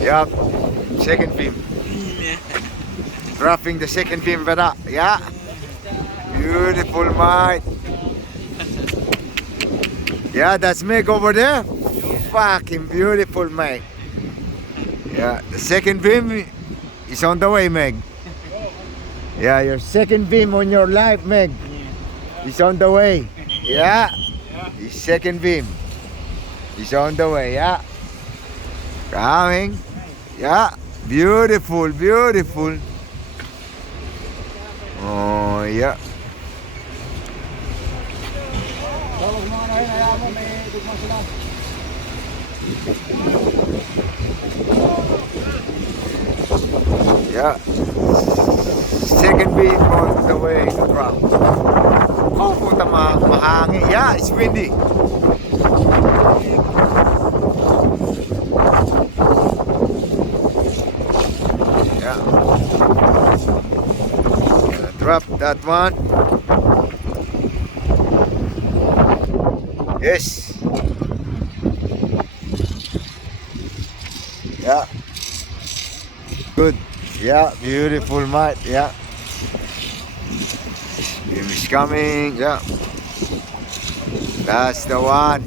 Yep. Second beam. Dropping the second beam, brother. Yeah. Beautiful, mate. Yeah, that's Meg over there. Fucking beautiful, mate. Yeah, the second beam is on the way, Meg. Yeah, your second beam on your life, Meg, is on the way. Yeah, his second beam is on the way. Yeah, coming. Yeah, beautiful, beautiful. Oh, yeah. Tawag mo na yun, ayaw mo, may dugmang sila. Yeah. Second beam on the way to drop. Oh, puta mahangin. Yeah, it's windy. Yeah. Drop that one. Yes. Yeah. Good. Yeah, beautiful, mate. Yeah. Beam is coming. Yeah. That's the one.